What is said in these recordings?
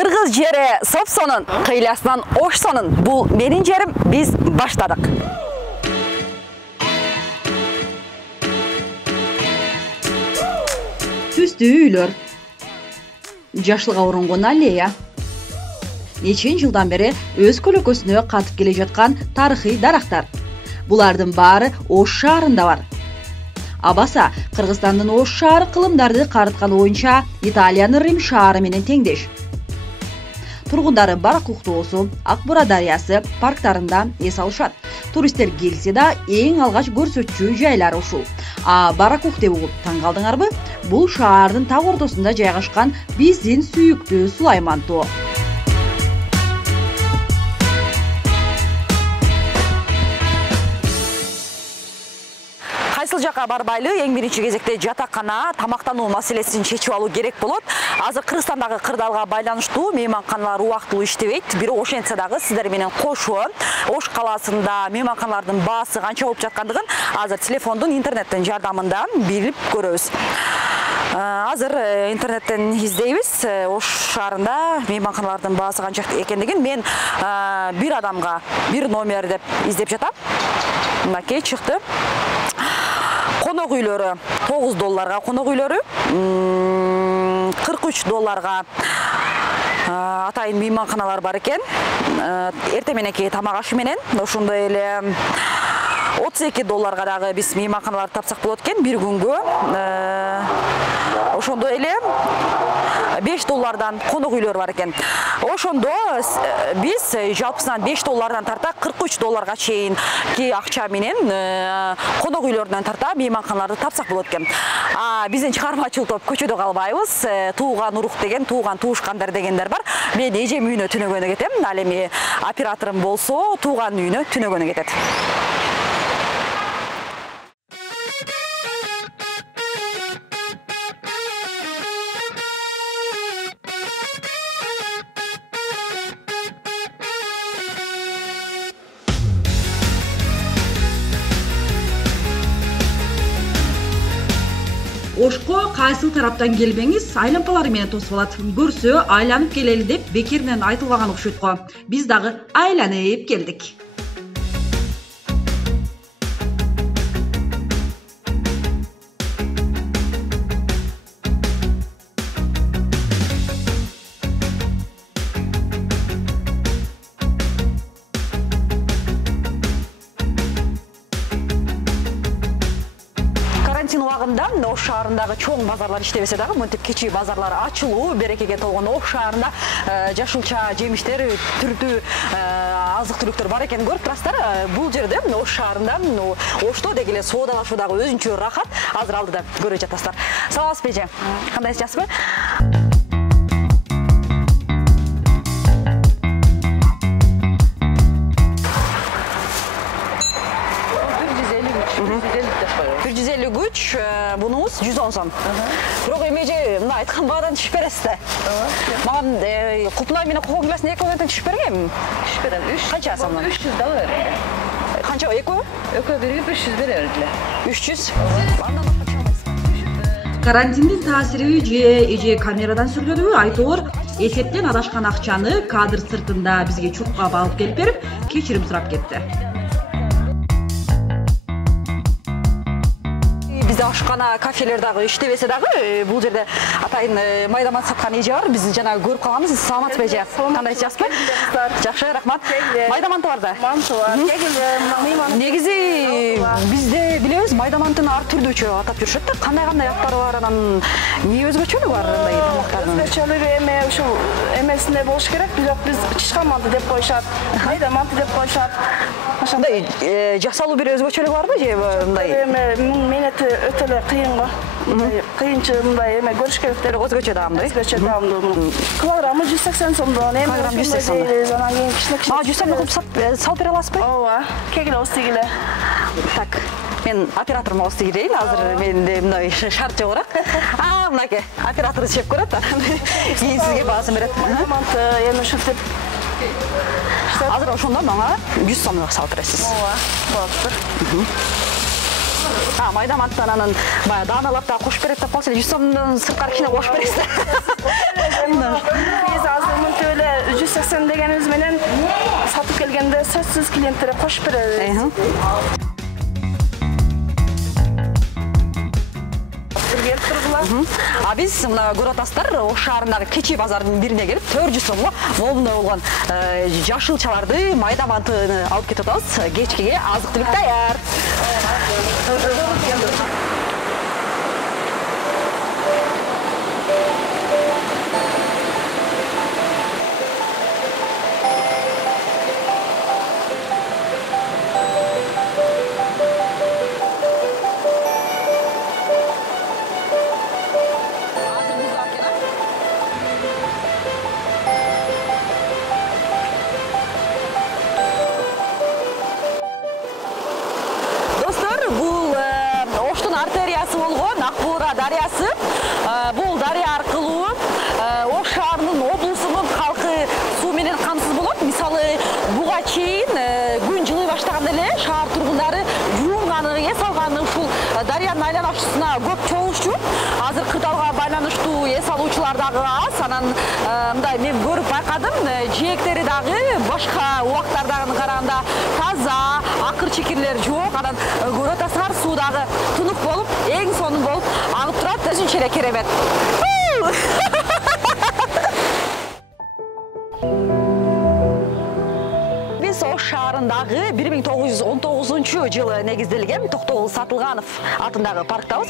Кыргыз жери Сопсонун, кыйласынан Ошсонун. Бул менин жерим, биз баштадык. Түстүү үйлөр. Жашлыга оронгон аллея. Нечен жылдан бери өз көлөкөсүнө катып келе жаткан тарыхый дарактар. Булардын баары Ош шаарында бар. Абаса Кыргызстандын Ош шаары кылымдарды карытканы боюнча Италиянын Рим шаары менен теңдеш. Тургундары Баракук тоосу, Ак Бура дарыясы парктарында эс алышат. Туристтер келсе да эң алгач көрсөтчү жайлар ушул. Баракук деп угуп таң калдыңарбы? Бул шаардын так ортосунда жайгашкан биздин сүйүктүү Сулайман тоо. Кайсыл жака барбайлы, эң биринчи кезекте жатакана, тамактануу маселесин чечип алуу керек болот. Азыр Кыргызстандагы кырдаалга байланыштуу мейманканалар убактылуу иштебейт. Бирок ошентсе дагы сиздер менен кошо Ош калаасында мейманканалардын баасы канча болуп жаткандыгын азыр телефондун, интернеттин жардамында билип көрөбүз. Азыр интернеттен издейбиз. Ош шаарында мейманканалардын баасы канча экендигин мен бир адамга бир номер деп издеп жатам. Мынакей чыкты. Конок үйлөрү $9 конок үйлөрү, $43 атайын мейманканалар бар экен. Эрте мененки тамак ашы менен, ошондой эле $32 дагы биз мейманканаларды тапсак болот экен бир күнгө. Ошондой эле $5 конок үйлөр бар экен. Ошондо биз жалпысынан $5 тарта $43 чейин ки акча менен конок үйлөрүнөн тарта мейманканаларды тапсак болот экен. Биздин чыгармачыл топ көчөдө калбайбыз. Тууган урук деген, тууган туушкандар дегендер бар. Мен эжем үйүнө түнөгөнө кетем. Ал эми операторум болсо тууган үйүнө түнөгөнө кетет. Ошко кайсыл тараптан келбеңиз, айланпалары менен тосуп алат. Көрсө айланып келели деп бекеринен айтылбаган окшойт го. Биз дагы айланып келдик. Карантин убагында Ош шаарындагы чоң базарлар иштебесе дагы, мынтип кичи базарлар ачылуу, берекеге толгон Ош шаарында жашылча жемиштер, түрдүү азык-түлүктөр бар экен. Көрүп турасыздар, бул жерде Ош шаарында Ошто деги эле соодалашуу дагы өзүнчө рахат. Азыр алдыда көрүп жатасыздар. Саламатсызбы эже? Кандайсыз, жакшысызбы? Güç, bunumuz 110 son. Бирок эмеже мына айткан баадан түшүп бересиз да. Мага куплай менен кокон килесин экөөнөн түшүп бергенби? Түшүп берем. Канча сомдон? 300 доллар. Канча экөө? Экөө бириге 500 беребиз эле. 300? Карантиндин таасириби же камерадан сүргөнүбү айтоор, эсептен адашкан акчаны кадр сыртында бизге чуркап алып келип берип, кечирим сурап кетти. Bizde ашкана кафелер дагы иштебесе дагы, бул жерде атайын майдаман саткан эже бар. Биз жана көрүп калганбыз. Саламатсызбы эже? Кандайсыз, жакшысызбы? Жакшы, рахмат. Майдаманты бар да? Манты бар. Негизи бизде билебиз, майдамантын ар түрдүүчө атап жүрүшөт да. Кандай аттары бар, анан эмне өзгөчөлүгү бар мындай тамактардын? Өзгөчөлүгү эме ушул эмесинде болуш керек. Бирок биз чычкан манты деп коюшат, майдаманты деп коюшат. Ошондой жасалуу бир өзгөчөлүгү барбы же мындай? Менети өтө эле кыйын го. Кыйынчы мындай эме көрүш керек деп өзгөчө даамдуу. Өзгөчө даамдуу. Килограммы 180 сомдон, эми 180 сом. Анан кийин кичине. Мага 100 сом кылып салып бере аласызбы? Ооба. Кегиле остигиле. Так. Мен операторума остиги дейин. Азыр менде мындай шарт жогорак. Мынакей, оператор чеп көрөт. Кийин сизге баасын берет. Манты эми ушинтип Азыр ошондо мага 100 сомго салып бересиз. Ооба. Болуптур. Майдаманттан анан баягы дааналап кошуп берет деп калса, 100 сомдон сырткары кичине кошуп бересиз. Биз азыр сиз клиенттерге кошуп беребиз. Келип тургула. Биз мына көрүп атасыздар, Ош шаарындагы кечи базардын бирине келип 400 сомго момундай болгон жашылчаларды, майда мантыны алып кетип атабыз. Кечкиге азык-түлүк даяр. Артериясы болгон Акбуура дарыясы. Бул дарыя аркылуу Ош шаарынын, облусунун калкы суу менен камсыз болот. Мисалы, буга чейин күн жылый баштаганда эле шаар тургундары жуунганы, эс алганы ушул дарыянын айланашысына көп чогулчу. Азыр кырдаалга байланыштуу эс алуучулар дагы аз. Анан мындай мен көрүп байкадым, жээктери дагы башка убактардагы караганда таза, акыр-чекирлер жок. Анан көрүп атасыңар, суу дагы тунук болуп, эң сонун болуп агып турат. Өзүнчө эле керемет. Биз Ош шаарындагы 1919-жылы негизделген Токтогул Сатылганов атындагы парктабыз.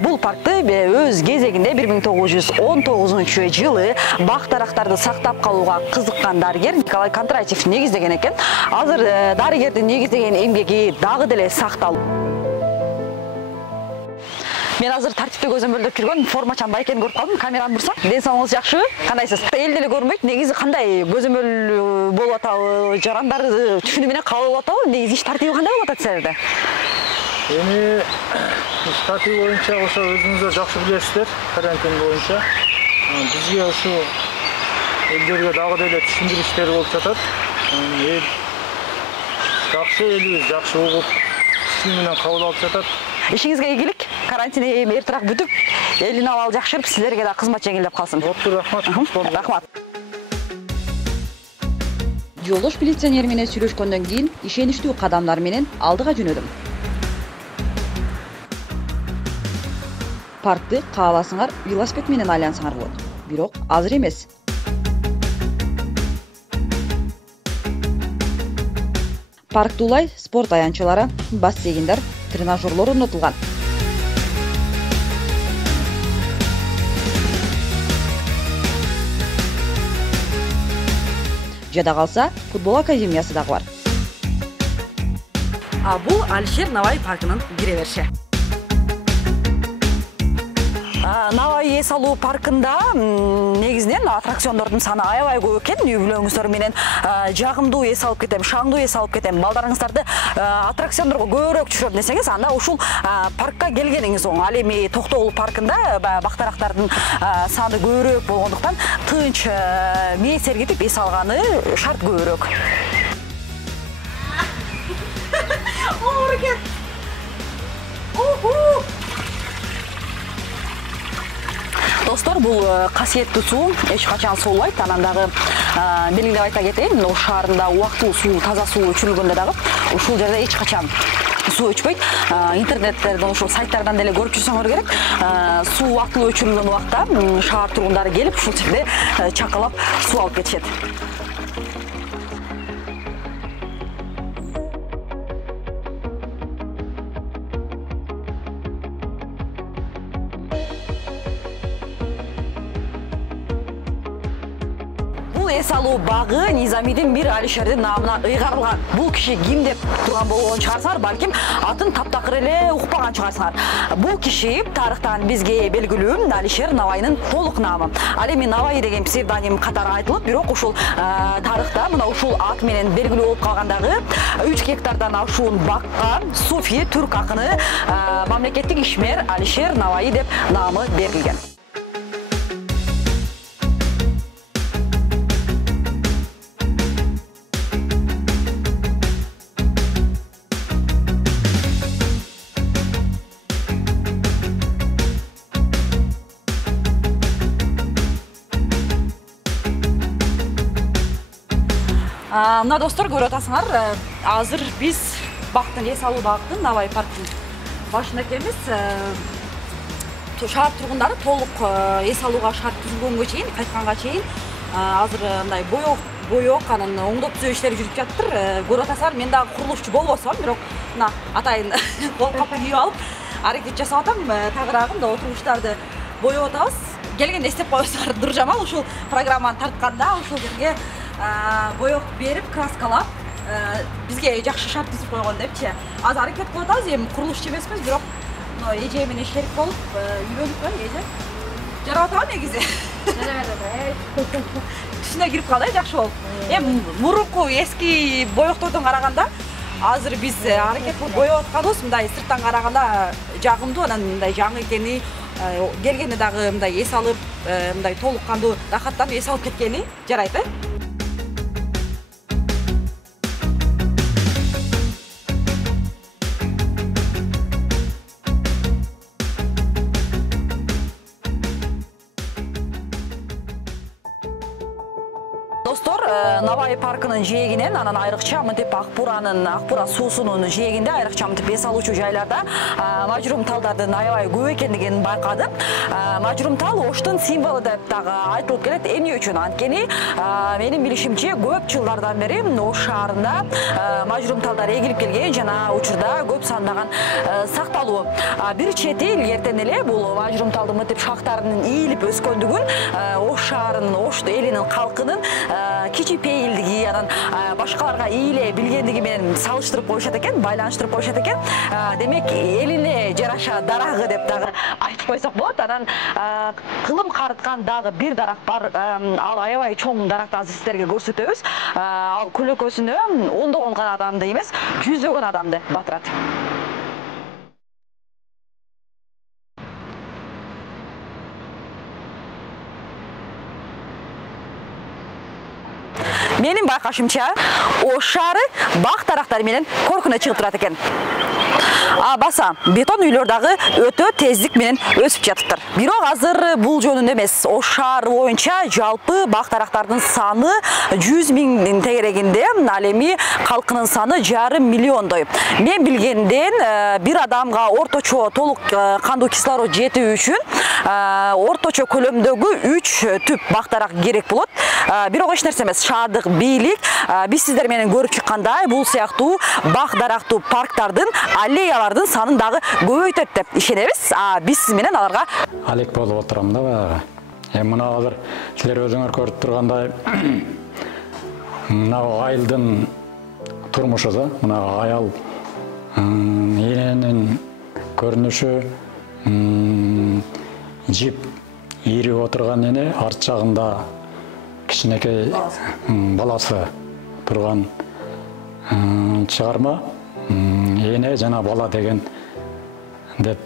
Бул паркты өз кезегинде 1919-жылы бак дарактарды сактап калууга кызыккан дарыгер Николай Кондратьев негиздеген экен. Азыр дарыгердин негиздеген эмгеги дагы деле сакталып. Мен азыр тартипте көзөмөлдөп жүргөн формачан байкени көрүп калдым. Камераны бурсам, ден соолугуңуз жакшы? Кандайсыз? Эл деле көрмөйт. Негизи кандай көзөмөл болуп атабы? Жарандар түшүнүү менен кабыл болуп атабы? Негизи иш тартиби кандай болуп атат силерде? Эми иш тартиби боюнча ошо өзүңүздөр жакшы билесиздер, карантин боюнча. Бизге ушу элдерге дагы деле түшүндүрүштөр болуп жатат. Эл жакшы, элибиз жакшы угуп, түшүнүү менен кабыл алып жатат. Ишиңизге ийгилик. Карантин эртерээк бүтүп, элдин абалы жакшырып, силерге да кызмат жеңилдеп калсын. Рахмат. Рахмат. Жолдош милиционер менен сүйлөшкөндөн кийин ишеничтүү кадамдар менен алдыга жөнөдүм. Паркты кааласаңар велосипед менен айлансаңар болот. Бирок азыр эмес. Паркты улай спорт аянтчалары, бассейндер, тренажерлор орнотулган. Жада калса, футбол академиясы дагы бар. Бул Алишер Навай паркынын кире-бериши. Навай эс алуу паркында негизинен аттракциондордун саны аябай көп экен. Үй бүлөңүздөр менен жагымдуу эс алып кетем, шаңдуу эс алып кетем, балдарыңыздарды аттракциондорго көбүрөөк түшүрөм десеңиз, анда ушул паркка келгениңиз оң. Ал эми Токтогул паркында бактарактардын саны көбүрөөк болгондуктан тынч мээ сергитип эс алганы шарт көбүрөөк. Оор экен. Достор, бул касиеттүү суу эч качан суулайт. Анан дагы белгилеп айта кетейин, Ош шаарында убактылуу суу, таза суу өчүрүлгөндө дагы ушул жерде эч качан суу өчпөйт. Интернеттерден, ушул сайттардан деле көрүп жүрсөңөр керек. Суу убактылуу өчүрүлгөн убакта шаар тургундары келип, ушул жерде чакалап суу алып кетишет. Эс алуу багы Низамидин бир Алишердин наамына ыйгарылган. Бул киши ким деп турган болгон чыгарсаңар, балким атын таптакыр эле укпаган чыгарсыңар. Бул киши тарыхтан бизге белгилүү Алишер Навайнын толук наамы. Ал эми Навай деген псевдоним катары айтылып, бирок ушул тарыхта мына ушул ат менен белгилүү болуп калгандагы 3 гектардан ашуун бакка суфи түрк акыны мамлекеттик ишмер Алишер Навай деп наамы берилген. Мына достор көрүп атасыңар, азыр биз бактын эс алуу багытын Набай парктын башында экенбиз. Шаар тургундары толук эс алууга шарт түзүлгөнгө чейин, кайтканга чейин азыр мындай боек анан оңдоп түзөө иштери жүрүп жатыр. Көрүп атасыздар, мен дагы курулушчу болбосом, бирок мына атайын кол капты кийип алып аракет жасап атам, тагыраагымда отургучтарды боеп атабыз. Келгенде эстеп коесуздар, Нуржамал ушул программаны тартканда ушул жерге боек берип, краскалап, бизге жакшы шарт түзүп койгон депчи. Азыр аракет кылып атабыз, эми курулушчу эмеспиз, бирок эже менен шерик болуп үйлөнүппү, эже. Жарап атабы негизи. Түшүнө кирип калды, жакшы болуп. Эми мурунку эски боектордон караганда азыр биз аракет кылып боеп атканыбыз мындай сырттан караганда жагымдуу, анан мындай жаңы экени, келгенде дагы мындай эс алып, мындай толук кандуу рахаттанып эс алып кеткени жарайт. Достор, Набай паркынын жээгинен, анан айрыкча мынтип Акбура суусунун жээгинде, айрыкча мынтип эс алуучу жайларда мажрум талдардын аябай көп экендигин байкадым. Мажрум тал Оштун символу деп дагы айтылып келет. Эмне үчүн? Анткени менин билишимче көп жылдардан бери Ош шаарында мажрум талдар эгилип келген, жана учурда көп сандаган сакталуу. Бир чети илгертен эле бул мажрум талдын мынтип шактарынын ийилип өскөндүгүн Ош шаарынын, Ош элинин калкынын кичипейилдиги, анан башкаларга ийиле билгендиги менен салыштырып коюшат экен, байланыштырып коюшат экен. Демек, элине жараша дарагы деп дагы айтып койсок болот. Анан кылым карыткан дагы бир дарак бар, ал аябай чоң даракты азыр сиздерге көрсөтөбүз. Ал көлөкөсүнө ондогон гана адамды эмес, жүздөгөн адамды батырат. Менин байкашымча, Ош шаары бак дарактар менен коркуна чыгып турат экен. Баса, бетон үйлөр дагы өтө тездик менен өсүп жатыптыр. Бирок азыр бул жөнүндө эмес. Ош шаары боюнча жалпы бак дарактардын саны 100 миңдин тегерегинде, ал эми калкынын саны 5,5 миллиондой. Мен билгенден бир адамга орточо толук кандуу кислород жетүү үчүн орточо көлөмдөгү 3 түп бак дарак керек болот. Бирок эч нерсе эмес, шаардык бийлик биз сиздер менен көрүп чыккандай бул сыяктуу бак дарактуу парктардын, аллеялардын санын дагы көбөйтөт деп ишенебиз. Биз сиз менен аларга алек болуп отурам да баягы. Мына азыр силер өзүңөр көрүп тургандай мына айылдын турмушу да, мына аял эненин көрүнүшү, жип ийрип отурган эне, арт жагында кичинекей баласы турган чыгарма. Эне жана бала деген деп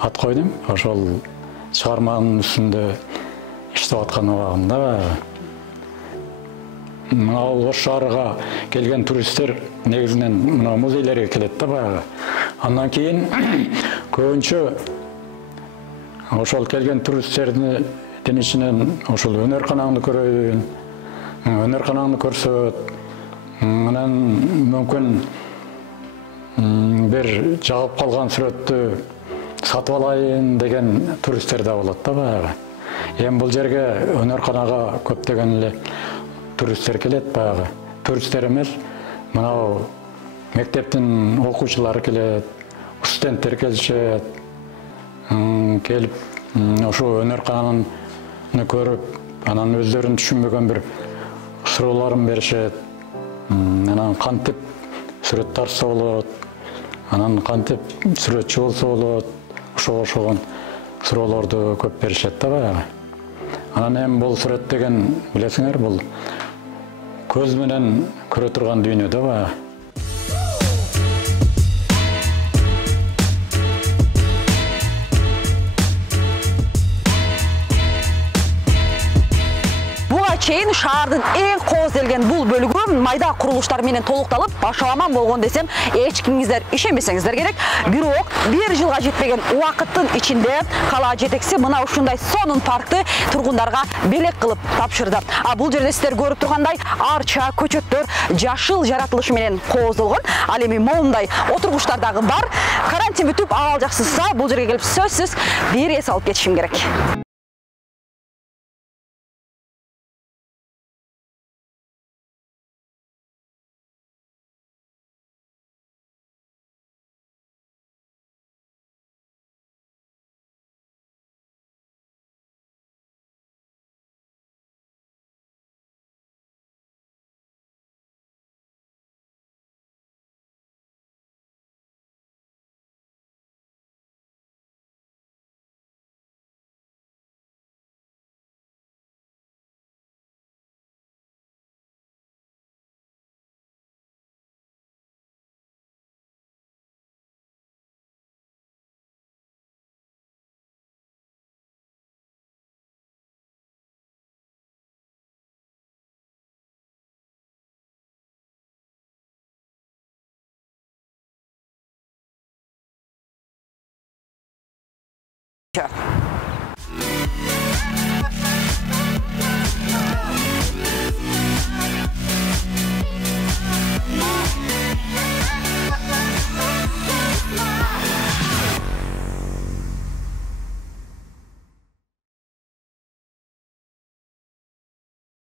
ат койдум. Ошол чыгарманын үстүндө иштеп аткан убагында мына Ош шаарыга келген туристтер негизинен мына музейлерге келет да баягы. Андан кийин көбүнчө ошол келген туристтердин ичинен ошол өнөр канаңды көрөйүн, өнөр канаңды көрсөт, анан мүмкүн бир жагып калган сүрөттү сатып алайын деген туристтер да болот да баягы. Эми бул жерге өнөр канага көптөгөн эле туристтер келет баягы. Туристтер эмес, мына мектептин окуучулары келет, студенттер келишет, келип ошо өнөр кананы көрүп, анан өздөрүн түшүнбөгөн бир суроолорун беришет. Анан кантип сүрөт тартса болот, анан кантип сүрөтчү болсо болот, ошого окшогон суроолорду көп беришет да баягы. Анан эми бул сүрөт деген билесиңер, бул көз менен көрө турган дүйнө да баягы. Буга чейин шаардын эң кооз делген бул бөлүгү майда курулуштар менен толукталып башаламан болгон десем эч кимиңиздер ишенбесеңиздер керек. Бирок 1 жылга жетпеген убакыттын ичинде кала жетекчиси мына ушундай сонун паркты тургундарга белек кылып тапшырды. Бул жерде сиздер көрүп тургандай арча, көчөттөр жашыл жаратылышы менен кооздолгон. Ал эми моундай отургучтар дагы бар. Карантин бүтүп абал жаксызса, бул жерге келип сөзсүз бир эс алып кетишим керек.